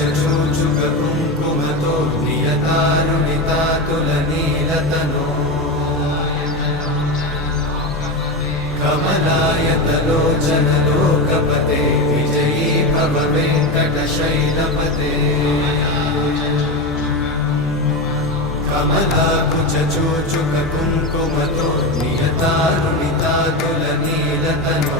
कुङ्कुमतो नियतारुणितातुलनीलतनो कमलायतलोचनलोकपते विजयी भव वेङ्कटशैलपते कमलाकुचूचुककुङ्कुमतो नियतारुणितातुलनीलतनो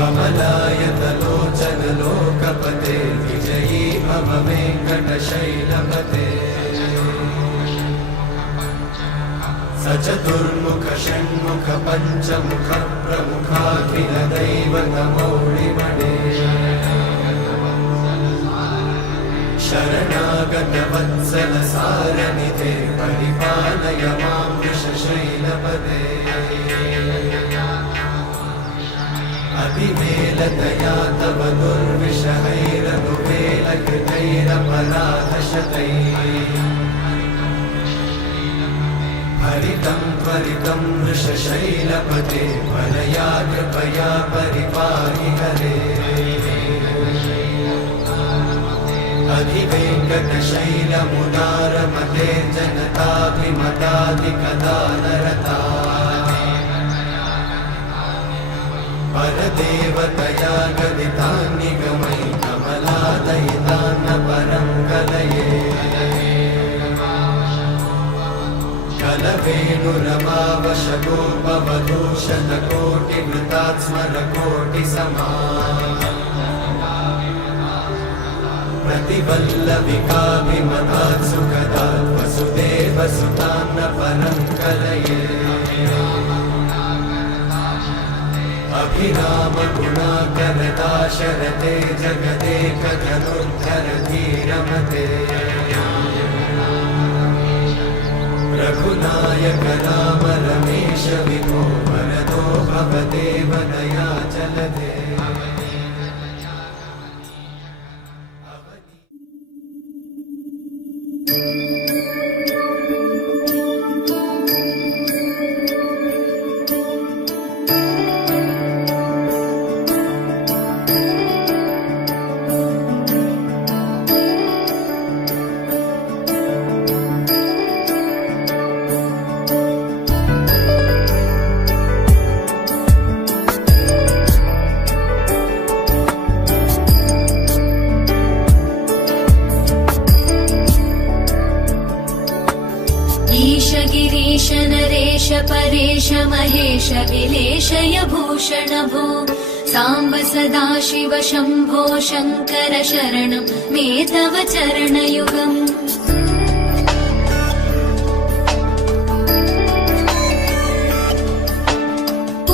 कमलायतलोचनलोकपते विजयी भव वेङ्कटशैलपते सचतुर्मुख षण्मुख पञ्चमुख प्रमुखाखिल दैवतमौळिमणे शरणागत वत्सल सारनिधे परिपालय मां वृषशैलपते अतिवेलतया तव दुर्विषहैरनुवेलकृतैरपराधशतैः हरितं त्वरितं वृषशैलपते परया कृपया परिपाहि हरे अधिवेङ्कटशैलमुदारमते जनताभिमताधिकदानरता परदेवतया गदितान्निगमै कमलादयितान्न परं कलये कलवेणुरमावशतोपवधूशतकोटिवृतात् स्मरकोटिसमा प्रतिवल्लविकाभिमतात् सुखदात् वसुदेवसुतान्न परं कलये अभिरामगुणाकरदाशरथे जगदेकधनुर्धरधीरमते रघुनायक राम रमेश विभो वरदो भवदेव दयाचलते नरेश परेश महेश विलेशय भूषण भो साम्ब सदाशिव शम्भो शङ्कर शरणं मे तव चरणयुगम्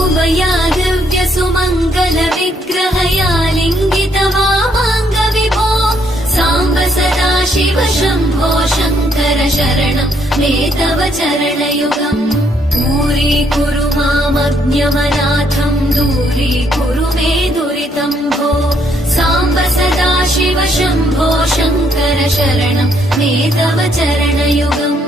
उभयादिव्य सुमङ्गल विग्रहया लिङ्गित वामाङ्ग विभो साम्ब सदाशिव शम्भो शङ्कर शरणं मे तव चरणयुगम् दूरीकुरु मामज्ञमनाथं दूरीकुरु मे दुरितं भो साम्ब सदाशिव शम्भो शङ्कर शरणं मे तव चरणयुगम्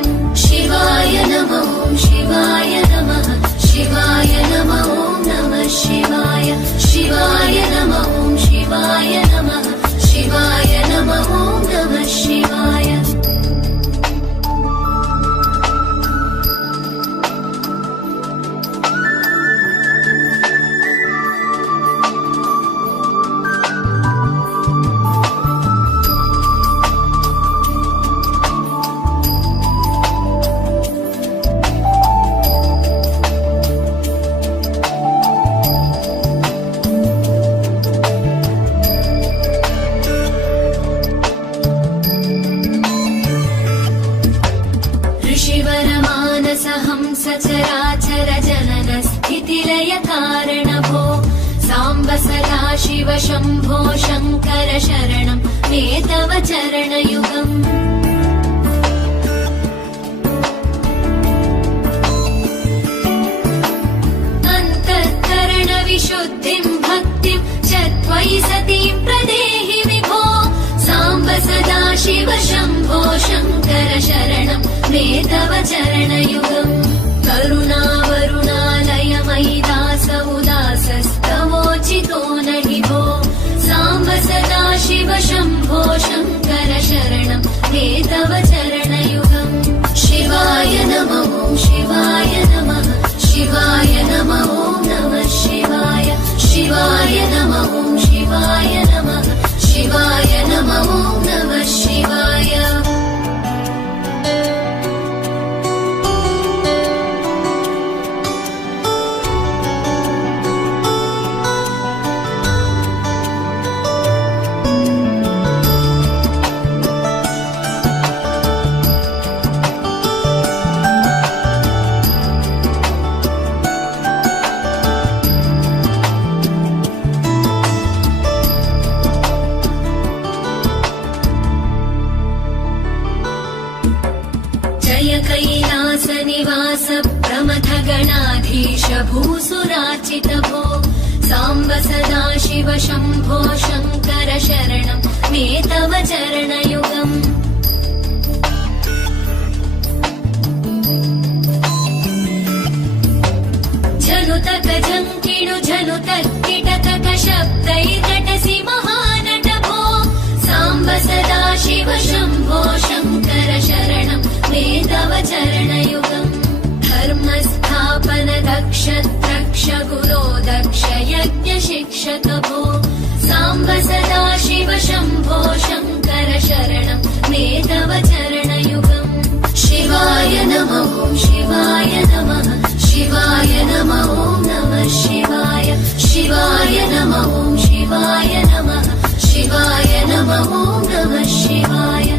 शिवाय नमो शिवाय नमः शिवाय नमो नमः शिवाय शिवाय नमो शिवाय नमः शिवाय नमो नमः शिवाय सचराचर जनन स्थितिलय कारण भो साम्ब सदाशिव शम्भो शङ्कर शरणं मे तव चरणयुगम् अन्तःकरण विशुद्धिं भक्तिं च त्वयि सतीं प्रदेहि विभो साम्ब सदाशिव शम्भो शङ्कर शरणं मे तव चरणयुगम् करुणावरुणालय मयि दास उदासस्तवोचितो न हि भो शम्भो शङ्कर शरणं मे तव चरणयुगम् शिवाय नमः शिवाय नमः शिवाय नमः नमः शिवाय शिवाय नमः शिवाय नमः शिवाय नमः नमः शिवाय कैलासनिवास प्रमथ गणाधीश भूसुरार्चित भो साम्ब सदा शिव शम्भो शङ्कर शरणं मे तव चरणयुगम् झनुतक झङ्किणु झनुतक्किटकक शब्दैकटसि महानट भो साम्ब सदा शिव शम्भो शङ्कर शरणं मे तव चरणयुगम् धर्मस्थापन दक्ष द्रक्ष गुरो दक्ष यज्ञ शिक्षक भो साम्ब सदा शिव शम्भो शङ्कर शरणं मे तव चरणयुगम् शिवाय नमः शिवाय नमः शिवाय नमः नमः शिवाय शिवाय नमः शिवाय नमः शिवाय नमः नमः शिवाय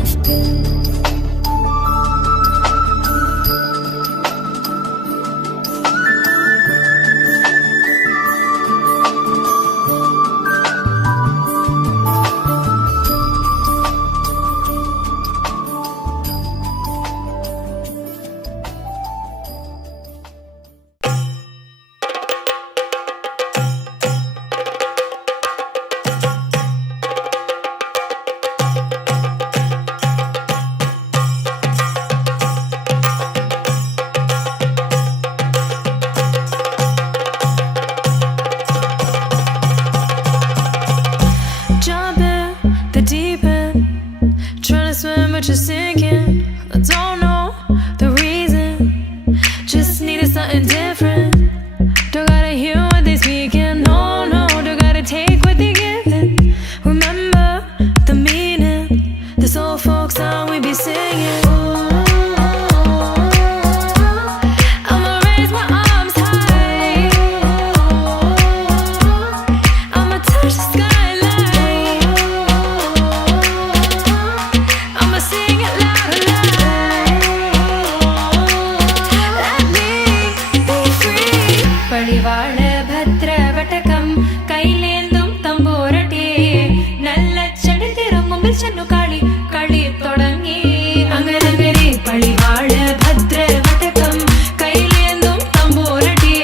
but you're sinking. I don't know the reason, just needed something different. Don't gotta hear what they speaking, no, no, don't gotta take what they giving. Remember the meaning, this old folk song we be singing. I'ma raise my arms high, I'ma touch the skyline, I'ma sing it loud and loud. Let me be free. Padivaal bhadra vatakam kailendum tamborati nalla chadithirum mumbil channu kali kali thodangi angaragari padivaal bhadra vatakam kailendum tamborati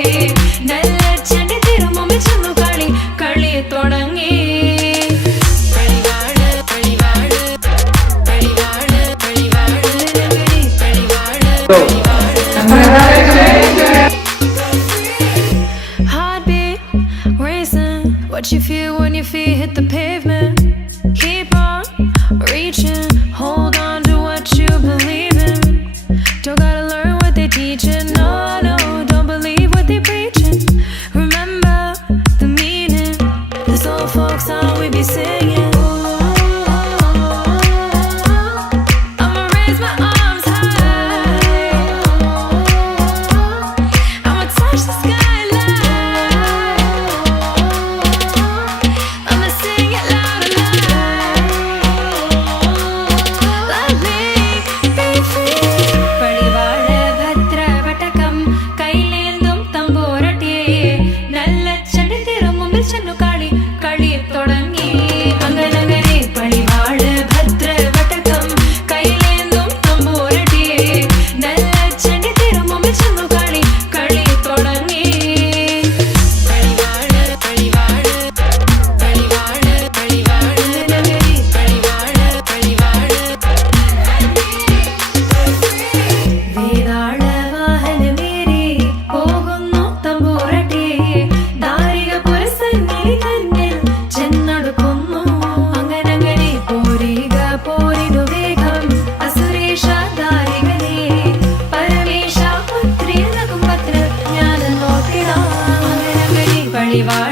nalla chadithirum mumbil channu kali kali thodangi padivaal padivaal padivaal padivaal padivaal Heartbeat racing, what you feel when your feet hit the pavement. Keep on reaching, hold on to what you believe in. Don't gotta learn what they teaching, no, no, don't believe what they preaching. Remember the meaning, this old folk song we be singing. I'ma raise my arms high, I'ma touch the skyline, I'ma sing it leave our